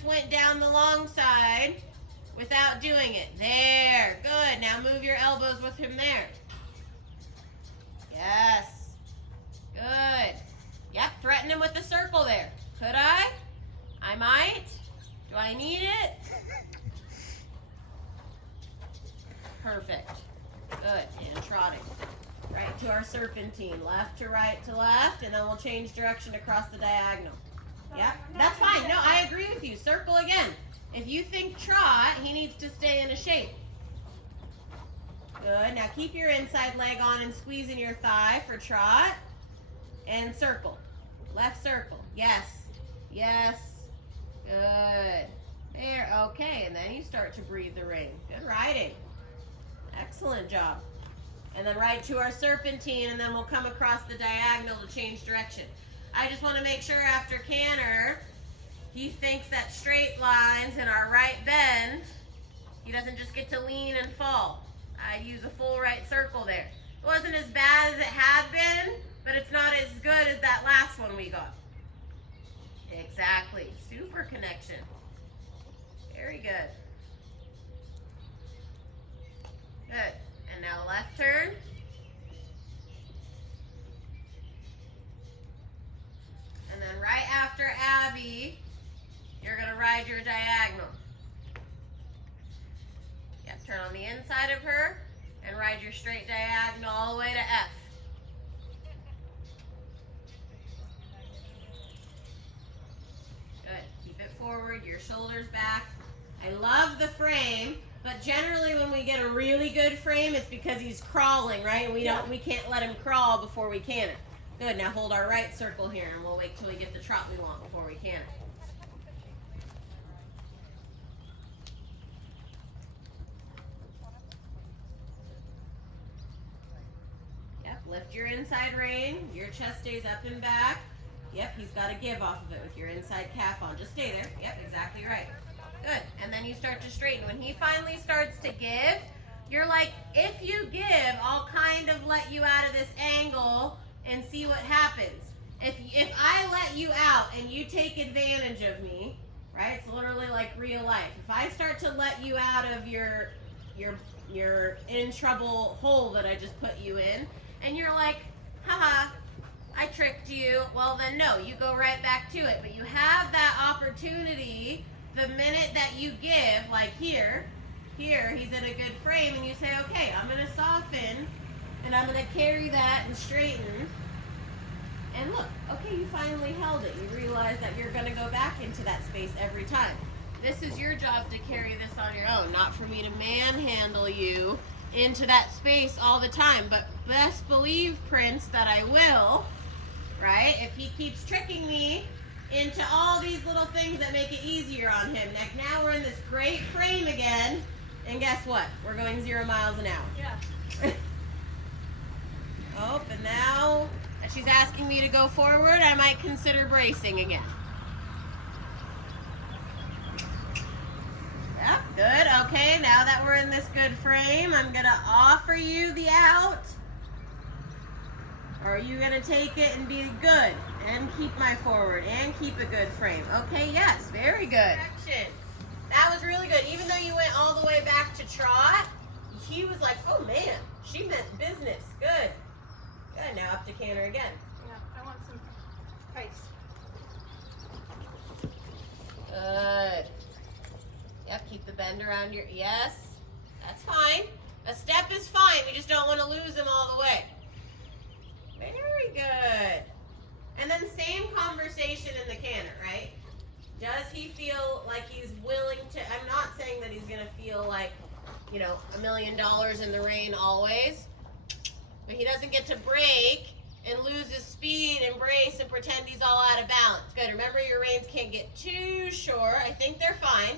just went down the long side without doing it. There, good. Now move your elbows with him there. Yes, good. Yep, threaten him with the circle there. Could I? I might. Do I need it? Perfect. Good, and trotting. Right to our serpentine, left to right to left, and then we'll change direction across the diagonal. Yep, that's fine. No, I agree with you. Circle again. If you think trot, he needs to stay in a shape. Good. Now keep your inside leg on and squeeze in your thigh for trot. And circle. Left circle. Yes. Yes. Good. There. Okay. And then you start to breathe the ring. Good riding. Excellent job. And then right to our serpentine, and then we'll come across the diagonal to change direction. I just want to make sure after canter, he thinks that straight lines in our right bend, he doesn't just get to lean and fall. I use a full right circle there. It wasn't as bad as it had been, but it's not as good as that last one we got. Exactly. Super connection. Very good. Good. And now left turn. And then right after Abby, you're going to ride your diagonal. Yep, turn on the inside of her and ride your straight diagonal all the way to F. Good. Keep it forward, your shoulders back. I love the frame, but generally when we get a really good frame, it's because he's crawling, right? And we can't let him crawl before we canter. Good, now hold our right circle here and we'll wait till we get the trot we want before we canter. Yep, lift your inside rein, your chest stays up and back. Yep, he's got to give off of it with your inside calf on. Just stay there. Yep, exactly right. Good, and then you start to straighten. When he finally starts to give, you're like, if you give, I'll kind of let you out of this angle and see what happens. If I let you out and you take advantage of me, right? It's literally like real life. If I start to let you out of your in trouble hole that I just put you in, and you're like, haha, I tricked you. Well then no, you go right back to it. But you have that opportunity the minute that you give, like here, he's in a good frame, and you say, okay, I'm gonna soften, and I'm gonna carry that and straighten. And look, okay, you finally held it. You realize that you're gonna go back into that space every time. This is your job to carry this on your own, not for me to manhandle you into that space all the time. But best believe, Prince, that I will, right? If he keeps tricking me into all these little things that make it easier on him. Like now we're in this great frame again, and guess what? We're going 0 miles an hour. Yeah. Oh, and now she's asking me to go forward. I might consider bracing again. Yeah, good. Okay, now that we're in this good frame, I'm gonna offer you the out. Or are you gonna take it and be good and keep my forward and keep a good frame? Okay, yes, very good. Action. That was really good. Even though you went all the way back to trot, he was like, oh man, she meant business. Good. Good, now up to canter again. Yeah, I want some pace. Good. Yep, keep the bend around your, yes, that's fine. A step is fine, we just don't want to lose him all the way. Very good. And then same conversation in the canter, right? Does he feel like he's willing to, I'm not saying that he's going to feel like, you know, $1 million in the rain always, but he doesn't get to break and lose his speed and brace and pretend he's all out of balance. Good, remember your reins can't get too short. I think they're fine.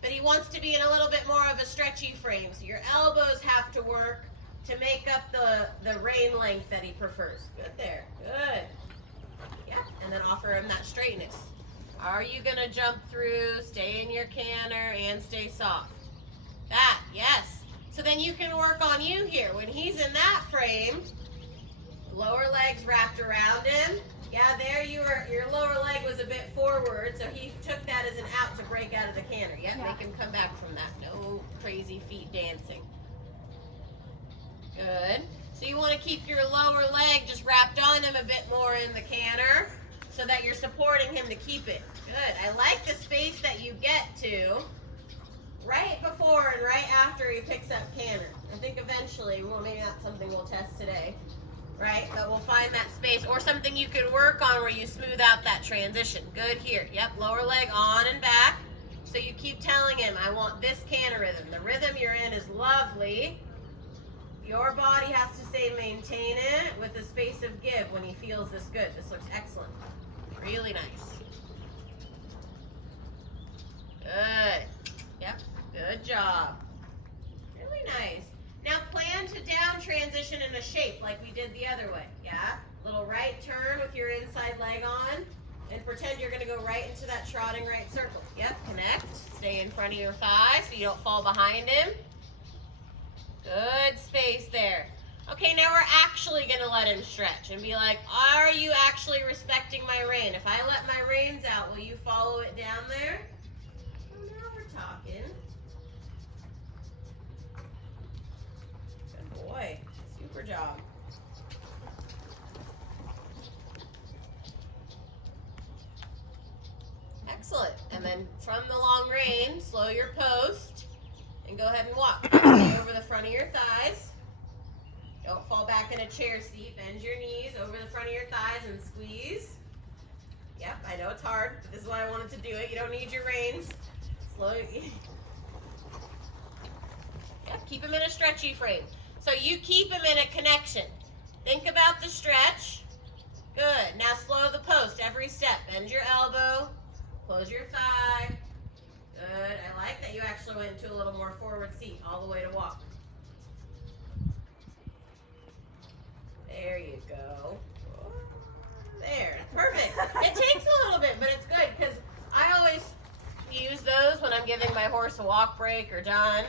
But he wants to be in a little bit more of a stretchy frame, so your elbows have to work to make up the rein length that he prefers. Good there, good. Yeah, and then offer him that straightness. Are you gonna jump through, stay in your canter, and stay soft? That, yes. So then you can work on you here. When he's in that frame, lower legs wrapped around him. Yeah, there you were, your lower leg was a bit forward, so he took that as an out canter. Yep, Yeah. make him come back from that. No crazy feet dancing. Good. So you want to keep your lower leg just wrapped on him a bit more in the canter so that you're supporting him to keep it. Good. I like the space that you get to right before and right after he picks up canter. I think eventually, well, maybe that's something we'll test today, right? But we'll find that space or something you can work on where you smooth out that transition. Good here. Yep, lower leg on and back. So you keep telling him, I want this canter rhythm. The rhythm you're in is lovely. Your body has to stay maintain it with the space of give when he feels this good. This looks excellent. Really nice. Good. Yep. Good job. Really nice. Now plan to down transition in a shape like we did the other way. Yeah? Little right turn with your inside leg on. And pretend you're going to go right into that trotting right circle. Yep. Connect. Stay in front of your thigh so you don't fall behind him. Good space there. Okay, now we're actually going to let him stretch and be like, are you actually respecting my rein? If I let my reins out, will you follow it down there? Oh, now we're talking. Good boy. Super job. Excellent. And then from the long rein, slow your post and go ahead and walk. Stay over the front of your thighs. Don't fall back in a chair seat. Bend your knees over the front of your thighs and squeeze. Yep, I know it's hard, but this is why I wanted to do it. You don't need your reins. Slow. Yep, keep him in a stretchy frame. So you keep him in a connection. Think about the stretch. Good. Now slow the post every step. Bend your elbow. Close your thigh. Good. I like that you actually went into a little more forward seat all the way to walk. There you go. There. Perfect. It takes a little bit, but it's good because I always use those when I'm giving my horse a walk break or done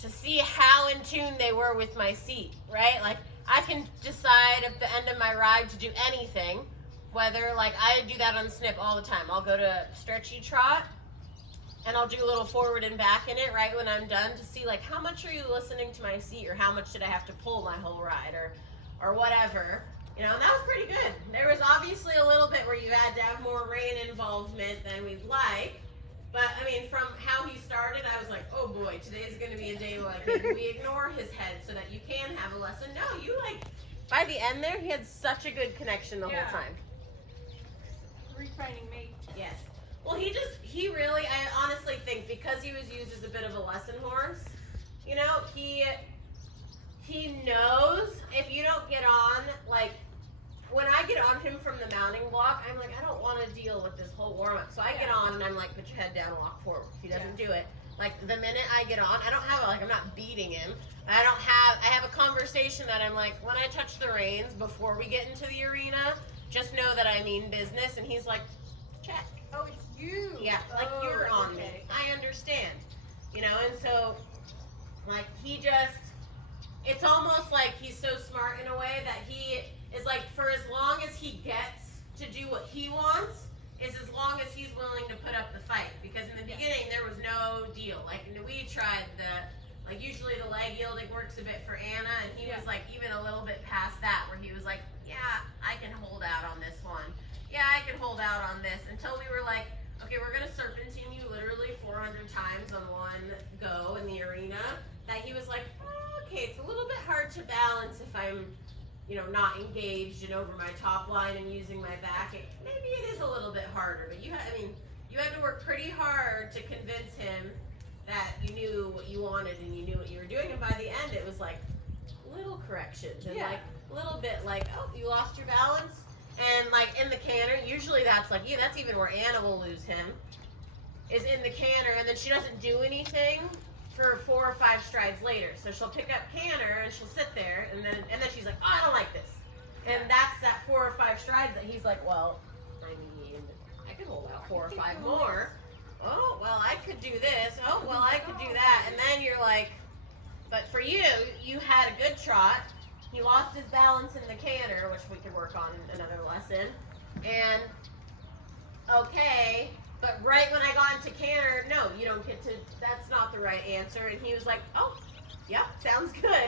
to see how in tune they were with my seat, right? Like I can decide at the end of my ride to do anything, whether like I do that on snip all the time. I'll go to stretchy trot and I'll do a little forward and back in it right when I'm done to see like how much are you listening to my seat or how much did I have to pull my whole ride or whatever. You know, and that was pretty good. There was obviously a little bit where you had to have more rein involvement than we'd like. But, I mean, from how he started, I was like, oh boy, today's going to be a day where like, we ignore his head so that you can have a lesson. No, you like, by the end there, he had such a good connection the whole time. Retraining me. Yes. Well, he really, I honestly think because he was used as a bit of a lesson horse, you know, he knows if you don't get on, like, when I get on him from the mounting block, I'm like, I don't want to deal with this whole warm-up. So I get on and I'm like, put your head down, walk forward. If he doesn't do it, like the minute I get on, I don't have, like, I'm not beating him. I have a conversation that I'm like, when I touch the reins before we get into the arena, just know that I mean business. And he's like, check. Oh, it's you. Yeah, like you're on okay. me. I understand. You know, and so, like, it's almost like he's so smart in a way that he is like, for as long as he gets to do what he wants, is as long as he's willing to put up the fight. Because in the beginning, there was no deal. Like, we tried usually the leg yielding works a bit for Anna, and he was like even a little bit past that, where he was like, yeah, I can hold out on this one. Yeah, I can hold out on this. Until we were like, okay, we're going to serpentine you literally 400 times on one go in the arena. That he was like, oh, okay, it's a little bit hard to balance if I'm, you know, not engaged and over my top line and using my back. Maybe it is a little bit harder, but you had to work pretty hard to convince him that you knew what you wanted and you knew what you were doing. And by the end, it was like little corrections and like a little bit like, oh, you lost your balance. And like in the canter, usually that's like, yeah, that's even where Anna will lose him, is in the canter, and then she doesn't do anything for 4 or 5 strides later. So she'll pick up canter and she'll sit there, and then she's like, oh, I don't like this. And that's that 4 or 5 strides that he's like, well, I mean, I could hold out 4 or 5 more. Oh, well, I could do this. Oh, well, I could do that. And then you're like, but for you, you had a good trot. He lost his balance in the canter, which we could work on in another lesson. And, okay, but right when I got into canter, no, you not the right answer, and he was like, oh, yep, sounds good.